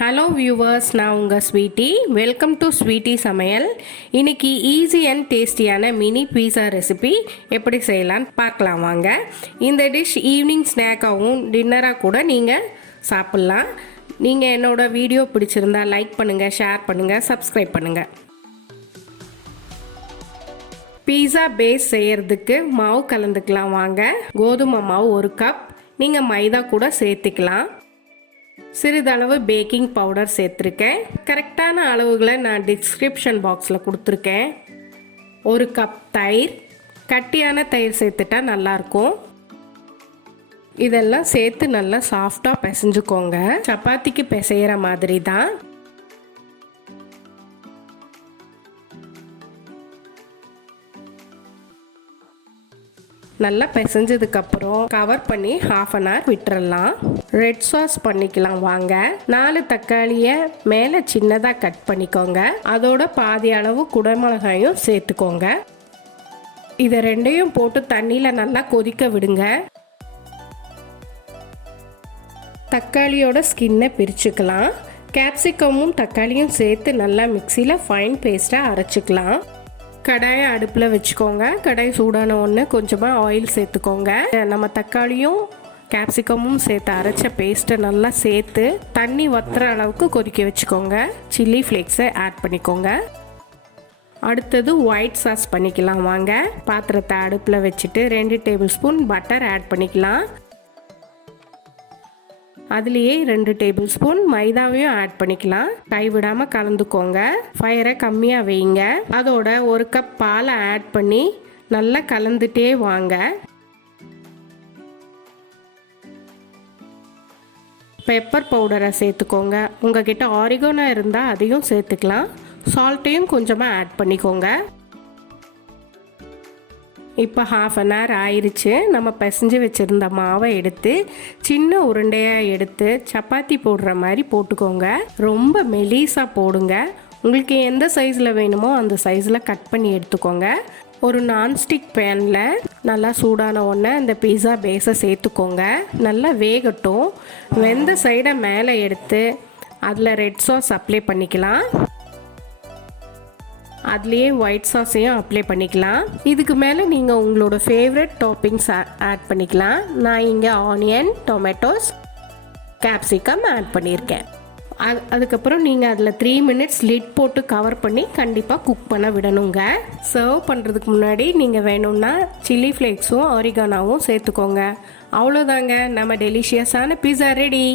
Hello viewers, நான் உங்கள் sweetie. Welcome to sweetie சமையல். இன்னைக்கு ஈஸி அண்ட் டேஸ்டியான மினி பீஸா ரெசிபி எப்படி செய்யலான்னு பார்க்கலாம் வாங்க. இந்த டிஷ் ஈவினிங் ஸ்நாக்காகவும் டின்னராக கூட நீங்கள் சாப்பிட்லாம். நீங்கள் என்னோடய வீடியோ பிடிச்சிருந்தா லைக் பண்ணுங்கள், ஷேர் பண்ணுங்கள், சப்ஸ்கிரைப் பண்ணுங்கள். பீஸா பேஸ் செய்கிறதுக்கு மாவு கலந்துக்கலாம் வாங்க. கோதுமை மாவு 1 கப், நீங்கள் மைதா கூட சேர்த்துக்கலாம். சிறிதளவு பேக்கிங் பவுடர் சேர்த்துருக்கேன். கரெக்டான அளவுகளை நான் டிஸ்கிரிப்ஷன் பாக்ஸில் கொடுத்துருக்கேன். 1 கப் தயிர், கட்டியான தயிர் சேர்த்துட்டா நல்லாயிருக்கும். இதெல்லாம் சேர்த்து நல்லா சாஃப்டாக பிசைஞ்சுக்கோங்க. சப்பாத்திக்கு பிசைகிற மாதிரி தான். நல்லா பிசைஞ்சதுக்கப்புறம் கவர் பண்ணி 1/2 அன் ஹவர் விட்டுறலாம். ரெட் சாஸ் பண்ணிக்கலாம் வாங்க. 4 தக்காளியை மேலே சின்னதாக கட் பண்ணிக்கோங்க. அதோட பாதி அளவு குடமிளகாயும் சேர்த்துக்கோங்க. இதை ரெண்டையும் போட்டு தண்ணியில் நல்லா கொதிக்க விடுங்க. தக்காளியோட ஸ்கின்னை பிரிச்சுக்கலாம். கேப்சிகமும் தக்காளியும் சேர்த்து நல்லா மிக்சியில் ஃபைன் பேஸ்ட்டாக அரைச்சிக்கலாம். கடாயை அடுப்பில் வச்சுக்கோங்க. கடாய் சூடான உடனே கொஞ்சமாக ஆயில் சேர்த்துக்கோங்க. நம்ம தக்காளியும் கேப்சிகமும் சேர்த்து அரைச்ச பேஸ்ட்டை நல்லா சேர்த்து தண்ணி வத்துற அளவுக்கு கொதிக்க வச்சுக்கோங்க. சில்லி ஃப்ளேக்ஸை ஆட் பண்ணிக்கோங்க. அடுத்தது ஒயிட் சாஸ் பண்ணிக்கலாம் வாங்க. பாத்திரத்தை அடுப்பில் வச்சுட்டு 2 டேபிள் ஸ்பூன் பட்டர் ஆட் பண்ணிக்கலாம். அதுலேயே 2 டேபிள் ஸ்பூன் மைதாவையும் ஆட் பண்ணிக்கலாம். கைவிடாமல் கலந்துக்கோங்க. ஃபயரை கம்மியாக வைங்க. அதோட 1 கப் பாலை ஆட் பண்ணி நல்லா கலந்துட்டே வாங்க. பெப்பர் பவுடரை சேர்த்துக்கோங்க. உங்ககிட்ட ஆரிகானோ இருந்தால் அதையும் சேர்த்துக்கலாம். சால்ட்டையும் கொஞ்சமாக ஆட் பண்ணிக்கோங்க. இப்போ 1/2 அன் ஹவர் ஆயிடுச்சு. நம்ம பிசைஞ்சு வச்சுருந்த மாவை எடுத்து சின்ன உருண்டையாக எடுத்து சப்பாத்தி போடுற மாதிரி போட்டுக்கோங்க. ரொம்ப மெலிசாக போடுங்க. உங்களுக்கு எந்த சைஸில் வேணுமோ அந்த சைஸில் கட் பண்ணி எடுத்துக்கோங்க. ஒரு நான்ஸ்டிக் பேனில் நல்லா சூடான உடனே அந்த பீஸா பேஸை சேர்த்துக்கோங்க. நல்லா வேகட்டும். வெந்த சைடை மேலே எடுத்து அதில் ரெட் சாஸ் அப்ளை பண்ணிக்கலாம். அதுலேயே ஒயிட் சாஸையும் அப்ளை பண்ணிக்கலாம். இதுக்கு மேலே நீங்கள் உங்களோட ஃபேவரட் டாப்பிங்ஸ் ஆட் பண்ணிக்கலாம். நான் இங்கே ஆனியன், டொமேட்டோஸ், கேப்சிகம் ஆட் பண்ணியிருக்கேன். அதுக்கப்புறம் நீங்கள் அதில் 3 மினிட்ஸ் லிட் போட்டு கவர் பண்ணி கண்டிப்பாக குக் பண்ண விடணுங்க. சர்வ் பண்ணுறதுக்கு முன்னாடி நீங்கள் வேணும்னா சில்லி ஃப்ளேக்ஸும் ஆரிகானோவும் சேர்த்துக்கோங்க. அவ்வளோதாங்க, நம்ம டெலிஷியஸான பீஸா ரெடி.